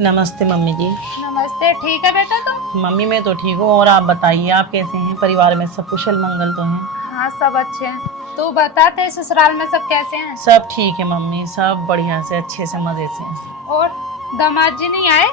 नमस्ते मम्मी जी। नमस्ते। ठीक है बेटा तुम? मम्मी मैं तो ठीक हूँ, और आप बताइए आप कैसे हैं? परिवार में सब कुशल मंगल तो हैं? हाँ सब अच्छे हैं। तू बता तेरे ससुराल में सब कैसे हैं? सब ठीक है मम्मी, सब बढ़िया से अच्छे से मजे से हैं। और दामाद जी नहीं आए?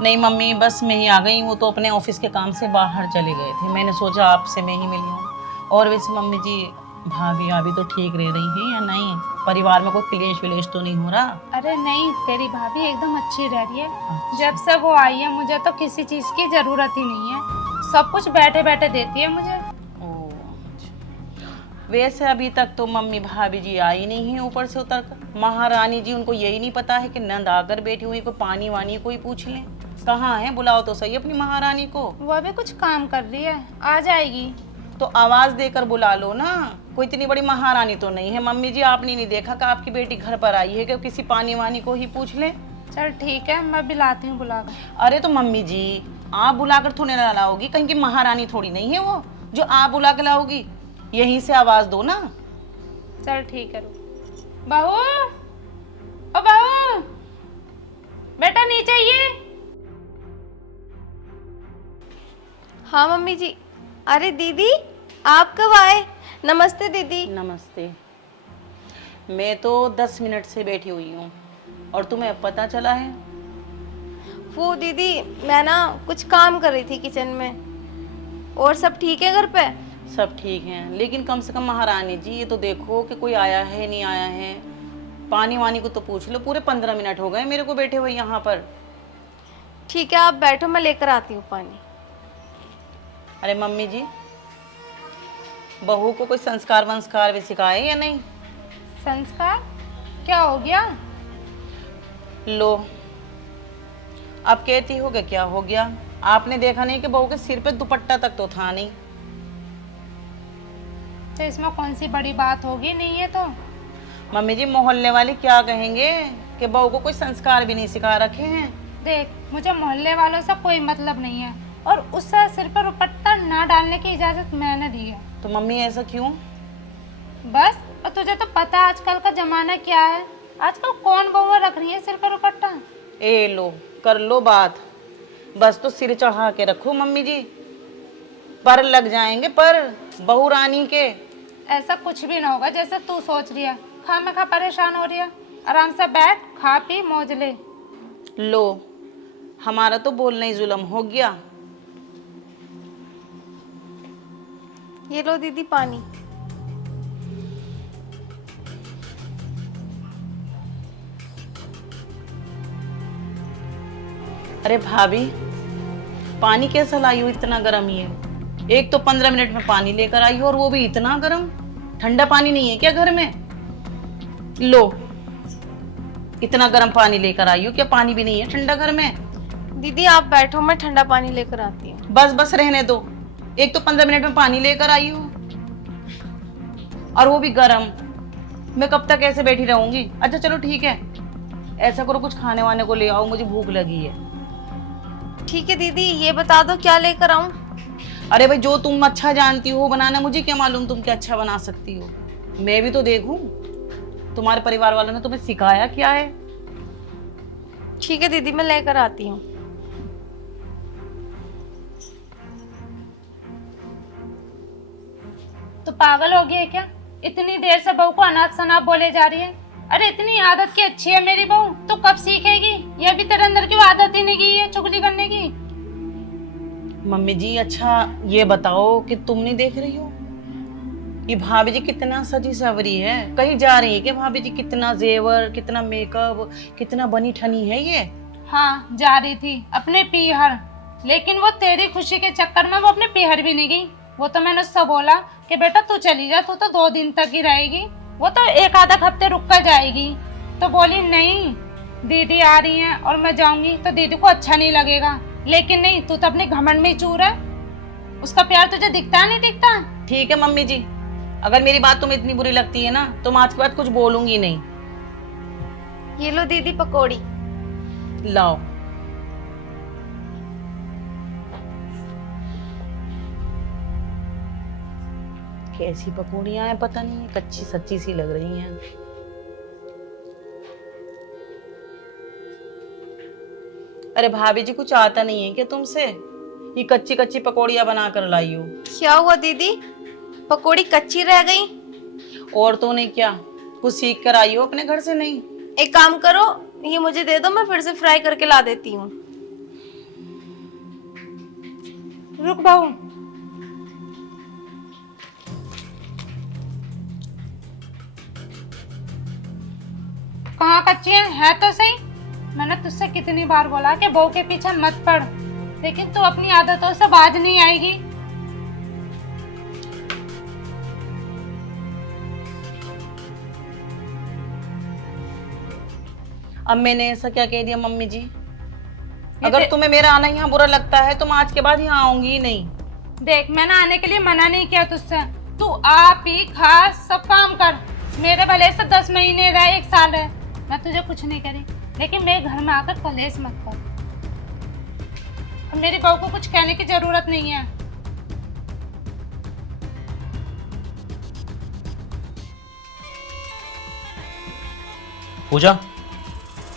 नहीं मम्मी, बस मैं ही आ गई, वो तो अपने ऑफिस के काम से बाहर चले गए थे। मैंने सोचा आपसे मैं ही मिली हूँ। और वैसे मम्मी जी, भाभी अभी तो ठीक रह रही हैं या नहीं? परिवार में कोई क्लेश विलेश तो नहीं हो रहा? अरे नहीं, तेरी भाभी एकदम अच्छी रह रही है। अच्छा। जब से वो आई है मुझे तो किसी चीज की जरूरत ही नहीं है। सब कुछ बैठे बैठे देती है मुझे। ओह, अच्छा। वैसे अभी तक तो मम्मी भाभी जी आई नहीं है ऊपर से उतर कर। महारानी जी, उनको यही नहीं पता है कि नंद आकर बैठी हुई, कोई पानी वानी कोई पूछ ले। कहाँ है? बुलाओ तो सही अपनी महारानी को। वो अभी कुछ काम कर रही है, आ जाएगी। तो आवाज देकर बुला लो ना। कोई इतनी बड़ी महारानी तो नहीं है मम्मी जी। आपने नहीं देखा कि आपकी बेटी घर पर आई है कि किसी पानी वानी को ही पूछ ले? चल ठीक है, मैं बुलाती हूँ बुलाकर। अरे तो मम्मी जी, आप बुलाकर थोड़ी ना लाओगी, कहीं की महारानी थोड़ी नहीं है वो जो आप बुला के लाओगी। यहीं से आवाज दो ना। चल ठीक है, रुक। बहू, ओ बहू, बेटा नीचे आइए। हाँ मम्मी जी। अरे दीदी, आप कब आए? नमस्ते दीदी। नमस्ते। मैं तो 10 मिनट से बैठी हुई हूँ, और तुम्हें अब पता चला है? वो दीदी, मैं ना कुछ काम कर रही थी किचन में। और सब ठीक है घर पे? सब ठीक है, लेकिन कम से कम महारानी जी ये तो देखो कि कोई आया है नहीं आया है। पानी वानी को तो पूछ लो। पूरे 15 मिनट हो गए मेरे को बैठे हुए यहाँ पर। ठीक है, आप बैठो, मैं लेकर आती हूँ पानी। अरे मम्मी जी, बहू को कोई संस्कार वंस्कार भी सिखाए या नहीं? संस्कार? क्या हो गया? लो, आप कहती हो कि क्या हो गया? आपने देखा नहीं कि बहू के सिर पे दुपट्टा तक तो था नहीं? तो इसमें कौन सी बड़ी बात होगी? नहीं है तो मम्मी जी, मोहल्ले वाले क्या कहेंगे कि बहू को कोई संस्कार भी नहीं सिखा रखे हैं? देख, मुझे मोहल्ले वालों से कोई मतलब नहीं है, और उससे सिर पर दुपट्टा ना डालने की इजाजत मैंने दी है। तो मम्मी ऐसा क्यों? बस, और तुझे तो पता है आजकल का जमाना क्या है। आजकल कौन बहू रख रही है सिर पर दुपट्टा? ए लो, कर लो बात। बस तो सिर चढ़ा के रखो मम्मी जी, पर लग जाएंगे पर बहू रानी के। ऐसा कुछ भी ना होगा जैसे तू सोच रही है। खामखा परेशान हो रही है, आराम से बैठ, खा पी मौज ले। लो, हमारा तो बोलना ही जुल्म हो गया। ये लो दीदी पानी। अरे भाभी, पानी कैसा लाई हो? इतना गर्म ही है। एक तो 15 मिनट में पानी लेकर आई हो, और वो भी इतना गर्म। ठंडा पानी नहीं है क्या घर में? लो, इतना गर्म पानी लेकर आई हो, क्या पानी भी नहीं है ठंडा घर में? दीदी आप बैठो, मैं ठंडा पानी लेकर आती हूँ। बस बस रहने दो। एक तो 15 मिनट में पानी लेकर आई हो, और वो भी गर्म। मैं कब तक ऐसे बैठी रहूंगी? अच्छा चलो ठीक है, ऐसा करो कुछ खाने वाने को ले आओ, मुझे भूख लगी है। ठीक है दीदी, ये बता दो क्या लेकर आऊँ? अरे भाई, जो तुम अच्छा जानती हो बनाना, मुझे क्या मालूम तुम क्या अच्छा बना सकती हो? मैं भी तो देखूं, तुम्हारे परिवार वालों ने तुम्हें सिखाया क्या है? ठीक है दीदी, मैं लेकर आती हूँ। तो पागल हो गई है क्या? इतनी देर से बहू को अनाप शनाप बोले जा रही है। अरे इतनी आदत की अच्छी है मेरी बहू, तो कब सीखेगी? ये भी तेरे अंदर की आदत ही नहीं गई है चुगली करने की। मम्मी जी, अच्छा ये बताओ कि तुम नहीं देख रही हो ये भाभी जी कितना सजी सवरी है? कहीं जा रही है कि भाभी जी? कितना जेवर, कितना मेकअप, कितना बनी ठनी है ये। हाँ, जा रही थी अपने पीहर, लेकिन वो तेरी खुशी के चक्कर में वो अपने पीहर भी नहीं गई। वो तो मैंने उससे बोला कि बेटा तू चली जा, तू तो 2 दिन तक ही रहेगी, वो तो एक आधा हफ्ते रुक कर जाएगी। तो बोली नहीं, दीदी आ रही है और मैं जाऊंगी तो दीदी को अच्छा नहीं लगेगा। लेकिन नहीं, तू तो अपने घमंड में ही चूर है। उसका प्यार तुझे दिखता नहीं दिखता? ठीक है मम्मी जी, अगर मेरी बात तुम्हें इतनी बुरी लगती है ना, तो मैं आज के बाद कुछ बोलूंगी नहीं। ये लो दीदी पकौड़ी। लाओ। कैसी पकौड़ियां हैं पता नहीं, कच्ची सच्ची सी लग रही हैं। अरे भाभी जी कुछ आता नहीं है क्या तुमसे? ये कच्ची कच्ची पकौड़ियाँ बना कर लाई हो। क्या हुआ दीदी, पकोड़ी कच्ची रह गई? और तो नहीं क्या, कुछ सीख कर आई हो अपने घर से? नहीं, एक काम करो, ये मुझे दे दो, मैं फिर से फ्राई करके ला देती हूँ। रुक बहू, कहाँ कच्ची है तो सही। मैंने तुझसे कितनी बार बोला कि बहू के पीछे मत पड़, लेकिन तू अपनी आदतों से बाज नहीं आएगी। अब मैंने ऐसा क्या कह दिया मम्मी जी? अगर तुम्हें मेरा आना यहाँ बुरा लगता है तो मैं आज के बाद यहाँ आऊंगी ही नहीं। देख, मैंने आने के लिए मना नहीं किया तुझसे। तू आ पी खा सब काम कर, मेरे भले से 10 महीने रहे, 1 साल रहे, मैं तुझे कुछ नहीं करी, लेकिन मेरे घर में आकर कलेश मत कर। और मेरी बहू को कुछ कहने की जरूरत नहीं है। पूजा,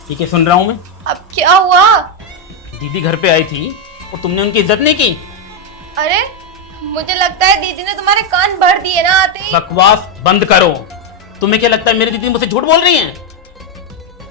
ये क्या सुन रहा हूँ मैं? अब क्या हुआ? दीदी घर पे आई थी और तुमने उनकी इज्जत नहीं की। अरे मुझे लगता है दीदी ने तुम्हारे कान भर दिए ना आते ही। बकवास बंद करो। तुम्हें क्या लगता है मेरी दीदी मुझसे झूठ बोल रही हैं?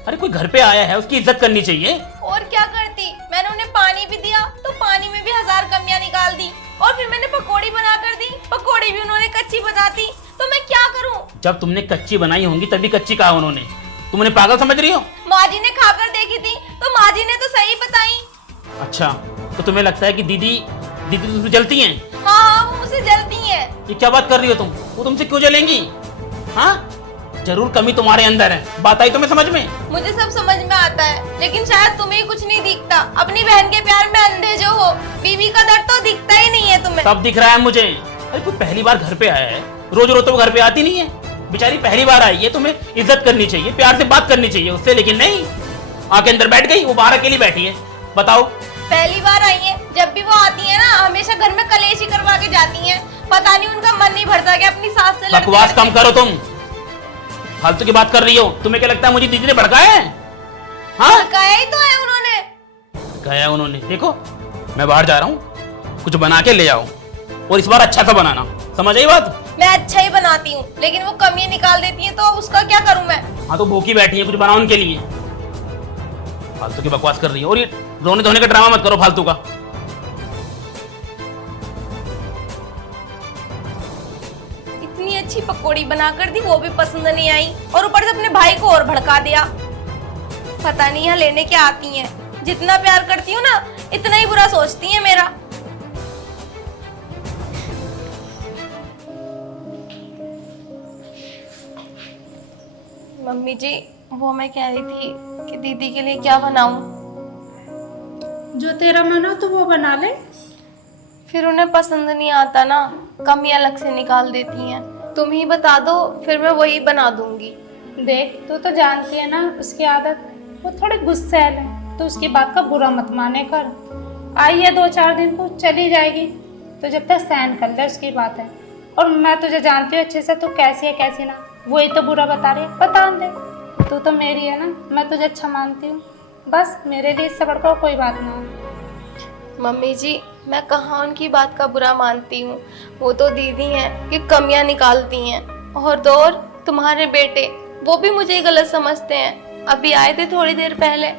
अरे कोई घर पे आया है, उसकी इज्जत करनी चाहिए। और क्या करती, मैंने उन्हें पानी भी दिया तो पानी में भी 1000 कमियां निकाल दी, और फिर मैंने पकौड़ी बना कर दी, पकौड़ी भी उन्होंने कच्ची बना दी, तो मैं क्या करूं? जब तुमने कच्ची बनाई होंगी तभी कच्ची कहा उन्होंने। तुम उन्हें पागल समझ रही हो? माँ जी ने खाकर देखी थी तो माँ जी ने तो सही बताई। अच्छा, तो तुम्हें लगता है कि दीदी दीदी तुमसे जलती हैं? हाँ, वो मुझसे जलती हैं। ये क्या बात कर रही हो तुम? वो तुमसे क्यों जलेंगी? हाँ, जरूर कमी तुम्हारे अंदर है। बात आई तुम्हें समझ में? मुझे सब समझ में आता है, लेकिन शायद तुम्हें कुछ नहीं दिखता। अपनी बहन के प्यार में अंधे जो हो, बीवी का दर्द तो दिखता ही नहीं है तुम्हें। सब दिख रहा है मुझे। अरे कोई पहली बार घर पे आया है, रोज रोज तो वो घर पे आती नहीं है। बेचारी पहली बार आई है, तुम्हें इज्जत करनी चाहिए, प्यार से बात करनी चाहिए उससे, लेकिन नहीं, आके अंदर बैठ गई। वो बाहर अकेली बैठी है। बताओ, पहली बार आई है, जब भी वो आती है ना हमेशा घर में कलेश ही करवा के जाती हैं। पता नहीं उनका मन नहीं भरता कि अपनी सास से लड़ते बकवास लड़ते। कम करो तुम, फालतू की बात कर रही हो। तुम्हें क्या लगता है मुझे दीदी ने भड़काया है? हाँ, भड़काया ही तो है उन्होंने। गया उन्होंने। देखो, मैं बाहर जा रहा हूँ, कुछ बना के ले आओ, और इस बार अच्छा सा बनाना। समझ आई बात? मैं अच्छा ही बनाती हूँ, लेकिन वो कमियां निकाल देती हैं, तो उसका क्या करूँ मैं? हाँ, तो भूखी बैठी है, कुछ बनाओ उनके लिए। फालतू की बकवास कर रही है। और ये रोने धोने का ड्रामा मत करो फालतू का। इतनी अच्छी पकौड़ी बनाकर दी, वो भी पसंद नहीं आई, और ऊपर से अपने भाई को और भड़का दिया। पता नहीं यहाँ लेने क्या आती हैं। जितना प्यार करती हूँ ना, इतना ही बुरा सोचती हैं मेरा। मम्मी जी, वो मैं कह रही थी कि दीदी के लिए क्या बनाऊं? जो तेरा मन हो तो वो बना ले। फिर उन्हें पसंद नहीं आता ना, कमी अलग से निकाल देती हैं। तुम ही बता दो, फिर मैं वही बना दूंगी। देख, तू तो जानती है ना उसकी आदत, वो थोड़ी गुस्सैल है, तो उसकी बात का बुरा मत माने कर। आई है 2-4 दिन को चली जाएगी, तो जब तक सहन कर ले उसकी बात है। और मैं तुझे जानती हूँ अच्छे से, तू कैसी है कैसी ना, वही तो बुरा बता रही है, बता दे। तू तो मेरी है ना, मैं तुझे अच्छा मानती हूँ, बस मेरे लिए इससे बढ़कर कोई बात ना हो। मम्मी जी, मैं कहाँ उनकी बात का बुरा मानती हूँ। वो तो दीदी हैं कि कमियां निकालती हैं, और तो और तुम्हारे बेटे, वो भी मुझे गलत समझते हैं। अभी आए थे थोड़ी देर पहले,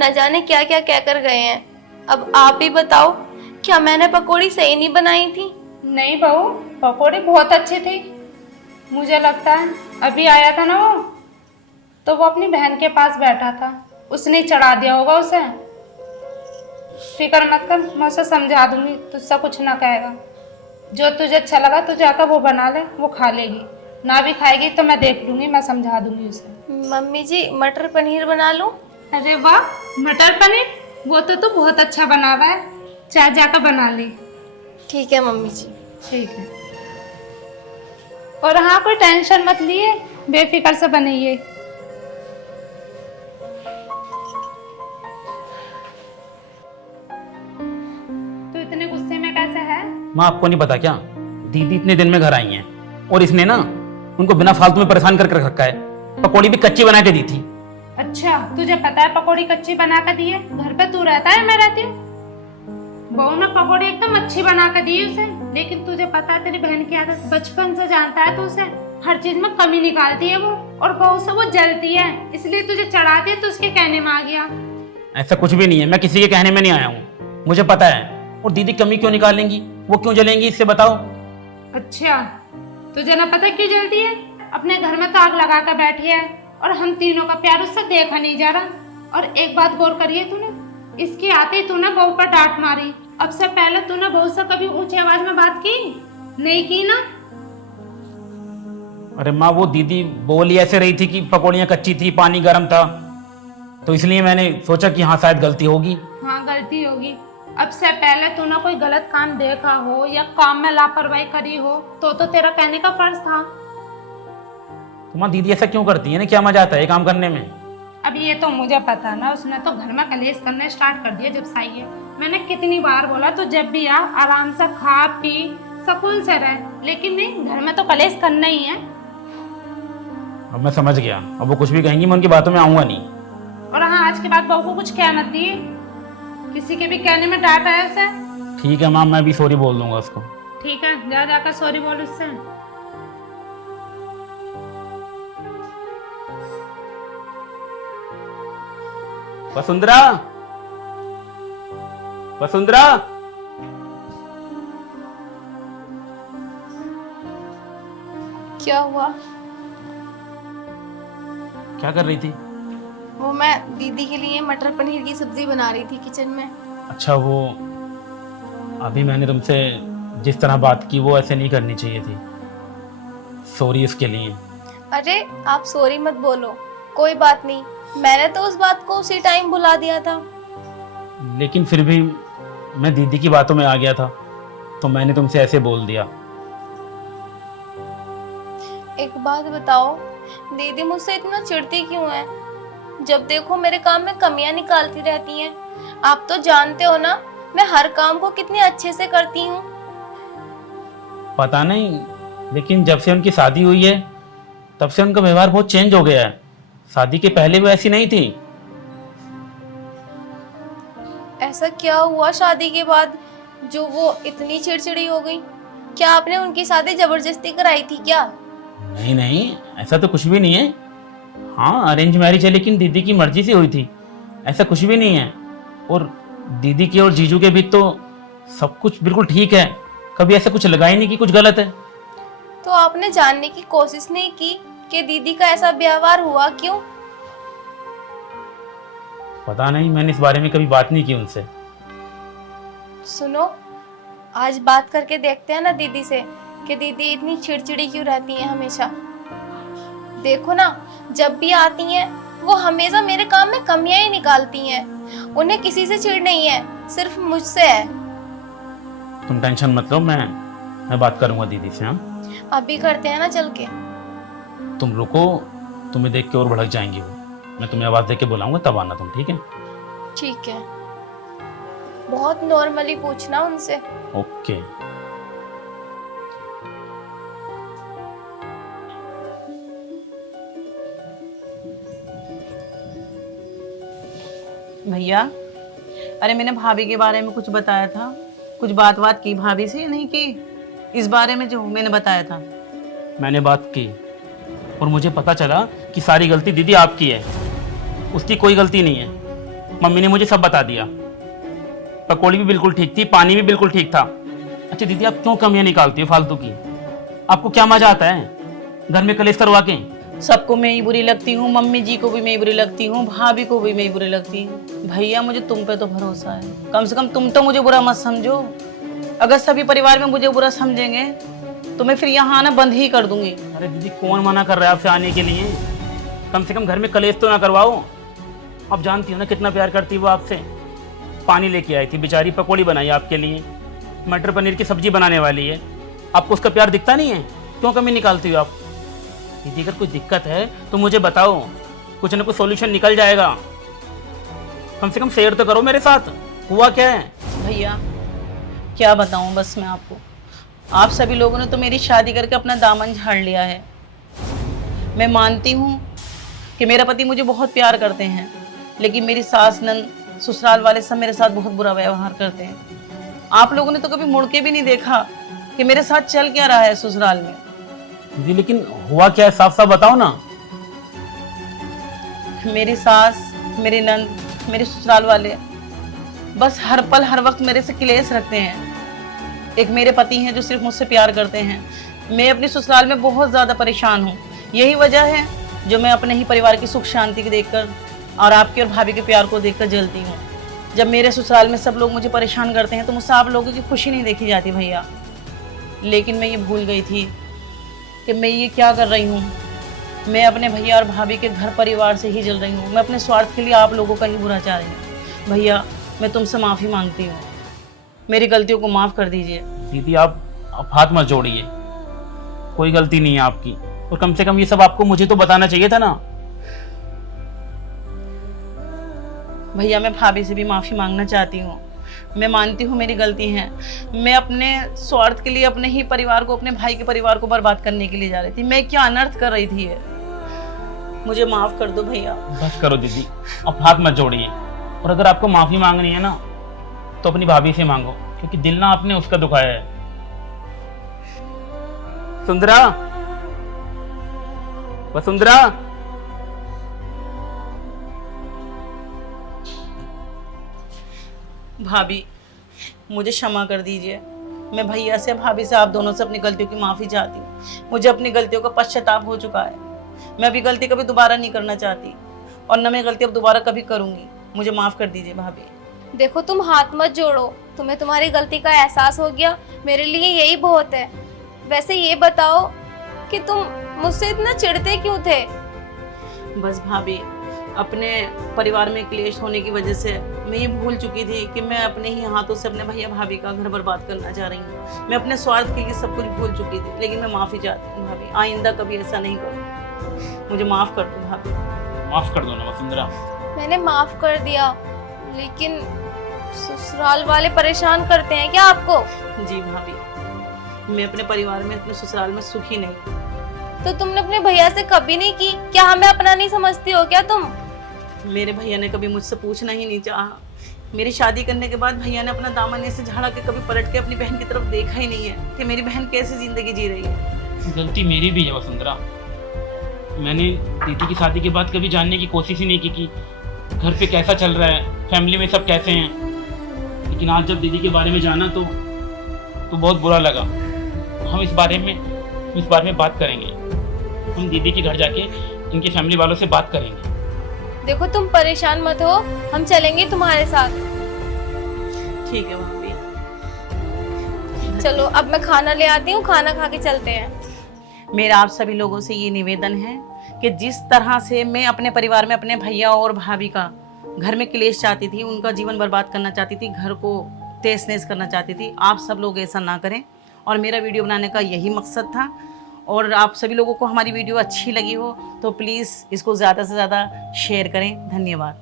न जाने क्या क्या कह कर गए हैं। अब आप ही बताओ, क्या मैंने पकौड़ी सही नहीं बनाई थी? नहीं बहू, पकौड़ी बहुत अच्छी थी। मुझे लगता है अभी आया था ना वो, तो वो अपनी बहन के पास बैठा था, उसने चढ़ा दिया होगा उसे। फिक्र मत कर, मैं उसे समझा दूंगी, तुझसे कुछ ना कहेगा। जो तुझे अच्छा लगा तू जाकर वो बना ले, वो खा लेगी। ना भी खाएगी तो मैं देख लूंगी, मैं समझा दूंगी उसे। मम्मी जी, मटर पनीर बना लूं? अरे वाह, मटर पनीर, वो तो तू बहुत अच्छा बना रहा है, चाहे जाकर बना ले। ठीक है मम्मी जी। ठीक है। और हाँ, कोई टेंशन मत लिए, बेफिक्र से बनाइए। तू इतने गुस्से में कैसे है? माँ, आपको नहीं पता क्या, दीदी इतने दिन में घर आई हैं, और इसने ना उनको बिना फालतू में परेशान करके रखा है। पकौड़ी भी कच्ची बना के दी थी। अच्छा, तुझे पता है पकौड़ी कच्ची बना कर दी है, घर पे तू रहता है मैं रहती हूँ। बहू ने पकौड़ी एकदम अच्छी बना कर दी उसे, लेकिन तुझे पता है तेरी बहन की आदत, बचपन से जानता है तो उसे हर चीज में कमी निकालती है वो, और बहू से वो जलती है, इसलिए तुझे चढ़ाती है तो उसके कहने में आ गया। ऐसा कुछ भी नहीं है, मैं किसी के कहने में नहीं आया हूँ, मुझे पता है। और दीदी कमी क्यों निकालेंगी, वो क्यों जलेंगी, इससे बताओ। अच्छा, तुझे ना पता क्यों जलती है? अपने घर में तो आग लगा कर बैठी है और हम तीनों का प्यार उससे देखा नहीं जा रहा। और एक बात गौर करिए तूने, इसकी आते ही तूने बहू पर डांट मारी। अब से पहले तूने बहू से कभी ऊंची आवाज में बात की नहीं की ना? अरे माँ, वो दीदी बोली ऐसे रही थी कि पकौड़ियाँ कच्ची थी, पानी गर्म था, तो इसलिए मैंने सोचा कि हाँ शायद गलती होगी। हाँ गलती होगी। अब से पहले तूने कोई गलत काम देखा हो या काम में लापरवाही करी हो तो तेरा कहने का फर्ज था। तो माँ दीदी ऐसा क्यों करती है ना, क्या मजा आता है ये काम करने में? अब ये तो मुझे पता ना, उसने तो घर में कलेश करना स्टार्ट कर दिया जब से आई है। मैंने कितनी बार बोला तो जब भी आ आराम से खा पी सुकून से रहे, लेकिन नहीं, घर में तो कलेश करना ही है। अब मैं समझ गया, अब वो कुछ भी कहेंगी मैं उनकी बातों में आऊंगा नहीं। और हाँ, आज के बाद बहू को कुछ कह मत दिए, किसी के भी कहने में डांट है उसे। ठीक है माँ, मैं भी सॉरी बोल दूंगा उसको। ठीक है, जा जाकर सॉरी बोल उससे। वसुंधरा, वसुंधरा, क्या हुआ? क्या कर रही थी? वो मैं दीदी के लिए मटर पनीर की सब्जी बना रही थी किचन में। अच्छा, वो अभी मैंने तुमसे जिस तरह बात की वो ऐसे नहीं करनी चाहिए थी, सॉरी इसके लिए। अरे आप सॉरी मत बोलो, कोई बात नहीं, मैंने तो उस बात को उसी टाइम भुला दिया था। लेकिन फिर भी मैं दीदी की बातों में आ गया था तो मैंने तुमसे ऐसे बोल दिया। एक बात बताओ, दीदी मुझसे इतना चिढ़ती क्यों है? जब देखो मेरे काम में कमियां निकालती रहती हैं। आप तो जानते हो ना मैं हर काम को कितने अच्छे से करती हूँ। पता नहीं, लेकिन जब से उनकी शादी हुई है तब से उनका व्यवहार बहुत चेंज हो गया है। शादी के पहले वो ऐसी नहीं थी। ऐसा क्या हुआ शादी के बाद जो वो इतनी चिड़चिड़ी हो गई? क्या आपने उनकी शादी जबरदस्ती कराई थी क्या? नहीं नहीं, ऐसा तो कुछ भी नहीं है। हाँ, अरेंज मैरिज है लेकिन दीदी की मर्जी से हुई थी, ऐसा कुछ भी नहीं है। और दीदी की और जीजू के बीच तो सब कुछ बिल्कुल ठीक है, कभी ऐसा कुछ लगा ही नहीं कि कुछ गलत है। तो आपने जानने की कोशिश नहीं की कि दीदी का ऐसा व्यवहार हुआ क्यों? पता नहीं, मैंने इस बारे में कभी बात नहीं की उनसे। सुनो, आज बात करके देखते हैं ना दीदी से कि दीदी इतनी चिड़चिड़ी क्यों रहती हैं हमेशा। देखो ना, जब भी आती हैं वो हमेशा मेरे काम में कमियां ही निकालती हैं। उन्हें किसी से चिढ़ नहीं है, सिर्फ मुझसे है। तुम टेंशन मत लो, मैं बात करूंगा दीदी से। हाँ, अभी करते हैं ना चल के। तुम रुको, तुम्हें देख के और भड़क जाएंगी वो। मैं तुम्हें आवाज दे के बुलाऊंगा तब आना तुम, ठीक है? ठीक है, बहुत नॉर्मली पूछना उनसे। ओके। भैया, अरे मैंने भाभी के बारे में कुछ बताया था, कुछ बात की भाभी से, नहीं की इस बारे में जो मैंने बताया था? मैंने बात की और मुझे पता चला कि सारी गलती दीदी आपकी है, उसकी कोई गलती नहीं है। मम्मी ने मुझे सब बता दिया। पकौड़ी भी बिल्कुल ठीक थी, पानी भी बिल्कुल ठीक था। अच्छा दीदी, आप क्यों कमियां निकालती हो फालतू की? आपको क्या मजा आता है घर में कलेश करवा के? सबको मैं ही बुरी लगती हूँ, मम्मी जी को भी मैं ही बुरी लगती हूँ, भाभी को भी मैं ही बुरी लगती हूँ। भैया, मुझे तुम पे तो भरोसा है, कम से कम तुम तो मुझे बुरा मत समझो। अगर सभी परिवार में मुझे बुरा समझेंगे तो मैं फिर यहाँ आना बंद ही कर दूंगी। अरे दीदी, कौन मना कर रहा है आपसे आने के लिए? कम से कम घर में कलेश तो ना करवाओ। आप जानती हो ना कितना प्यार करती है वो आपसे। पानी लेके आई थी बेचारी, पकौड़ी बनाई आपके लिए, मटर पनीर की सब्जी बनाने वाली है। आपको उसका प्यार दिखता नहीं है? क्यों कमी निकालती हो आप? दीदी, अगर कोई दिक्कत है तो मुझे बताओ, कुछ ना कुछ सॉल्यूशन निकल जाएगा। कम से कम शेयर तो करो मेरे साथ, हुआ क्या है? भैया, क्या बताऊं बस मैं आपको, आप सभी लोगों ने तो मेरी शादी करके अपना दामन झाड़ लिया है। मैं मानती हूँ कि मेरा पति मुझे बहुत प्यार करते हैं, लेकिन मेरी सास नंद ससुराल वाले सब मेरे साथ बहुत बुरा व्यवहार करते हैं। आप लोगों ने तो कभी मुड़ के भी नहीं देखा कि मेरे साथ चल क्या रहा है ससुराल में। दीदी लेकिन हुआ क्या है, साफ साफ बताओ ना। मेरी सास, मेरी नंद, मेरे ससुराल वाले बस हर पल हर वक्त मेरे से क्लेश रखते हैं। एक मेरे पति हैं जो सिर्फ मुझसे प्यार करते हैं। मैं अपने ससुराल में बहुत ज़्यादा परेशान हूँ। यही वजह है जो मैं अपने ही परिवार की सुख शांति को देखकर और आपके और भाभी के प्यार को देखकर जलती हूँ। जब मेरे ससुराल में सब लोग मुझे परेशान करते हैं तो मुझसे आप लोगों की खुशी नहीं देखी जाती भैया। लेकिन मैं ये भूल गई थी कि मैं ये क्या कर रही हूँ। मैं अपने भैया और भाभी के घर परिवार से ही जल रही हूँ। मैं अपने स्वार्थ के लिए आप लोगों का ही बुरा चाह रही हूँ। भैया मैं तुमसे माफ़ी मांगती हूँ, मेरी गलतियों को माफ़ कर दीजिए। दीदी आप हाथ मत जोड़िए, कोई गलती नहीं है आपकी। और कम से कम ये सब आपको मुझे तो बताना चाहिए था ना। भैया मैं भाभी से भी माफ़ी मांगना चाहती हूँ। मैं मानती हूँ मेरी गलती है। मैं अपने स्वार्थ के लिए अपने ही परिवार को, अपने भाई के परिवार को बर्बाद करने के लिए जा रही थी। मैं क्या अनर्थ कर रही थी ये। मुझे माफ़ कर दो भैया। बस करो दीदी, आप हाथ मत जोड़िए। और अगर आपको माफ़ी मांगनी है ना तो अपनी भाभी से मांगो, क्योंकि दिल ना आपने उसका दुखाया है। सुंदरा, वसुंधरा, भाभी मुझे क्षमा कर दीजिए। मैं भैया से, भाभी से, आप दोनों से अपनी गलतियों की माफ़ी चाहती हूँ। मुझे अपनी गलतियों का पश्चाताप हो चुका है। मैं अभी गलती कभी दोबारा नहीं करना चाहती और न मैं गलती अब दोबारा कभी करूँगी। मुझे माफ़ कर दीजिए भाभी। देखो तुम हाथ मत जोड़ो, तुम्हें तुम्हारी गलती का एहसास हो गया, मेरे लिए यही बहुत है। वैसे ये बताओ कि तुम मुझसे इतना चिढ़ते क्यों थे? बस भाभी, अपने परिवार में क्लेश होने की वजह से मैं ये भूल चुकी थी कि मैं अपने ही हाथों से अपने भैया भाभी का घर बर्बाद करना चाह रही हूँ। मैं अपने स्वार्थ के लिए सब कुछ भूल चुकी थी। लेकिन मैं माफ़ी चाहती हूँ भाभी, आइंदा कभी ऐसा नहीं करूँ। मुझे माफ़ कर दो भाभी। माफ कर दो ना वसुंधरा। मैंने माफ कर दिया, लेकिन ससुराल वाले परेशान करते हैं क्या आपको? जी भाभी, मैं अपने परिवार में, अपने ससुराल में सुखी नहीं। तो तुमने अपने भैया से कभी नहीं की? क्या हमें अपना नहीं समझती हो क्या तुम? मेरे भैया ने कभी मुझसे पूछना ही नहीं चाहा। मेरी शादी करने के बाद भैया ने अपना दामन ऐसे झाड़ा के कभी पलट के अपनी बहन की तरफ देखा ही नहीं है कि मेरी बहन कैसे जिंदगी जी रही है। गलती मेरी भी है वसुंधरा। मैंने दीदी की शादी के बाद कभी जानने की कोशिश ही नहीं की कि घर पे कैसा चल रहा है, फैमिली में सब कैसे हैं। लेकिन आज जब दीदी के बारे में जाना तो बहुत बुरा लगा। हम इस बारे में बात करेंगे। हम दीदी के घर जाके इनकी फैमिली वालों से बात करेंगे। देखो तुम परेशान मत हो, हम चलेंगे तुम्हारे साथ। ठीक है भाभी। चलो अब मैं खाना ले आती हूँ, खाना खा के चलते हैं। मेरा आप सभी लोगों से ये निवेदन है कि जिस तरह से मैं अपने परिवार में अपने भैया और भाभी का घर में क्लेश चाहती थी, उनका जीवन बर्बाद करना चाहती थी, घर को तहस नहस करना चाहती थी, आप सब लोग ऐसा ना करें। और मेरा वीडियो बनाने का यही मकसद था। और आप सभी लोगों को हमारी वीडियो अच्छी लगी हो तो प्लीज़ इसको ज़्यादा से ज़्यादा शेयर करें। धन्यवाद।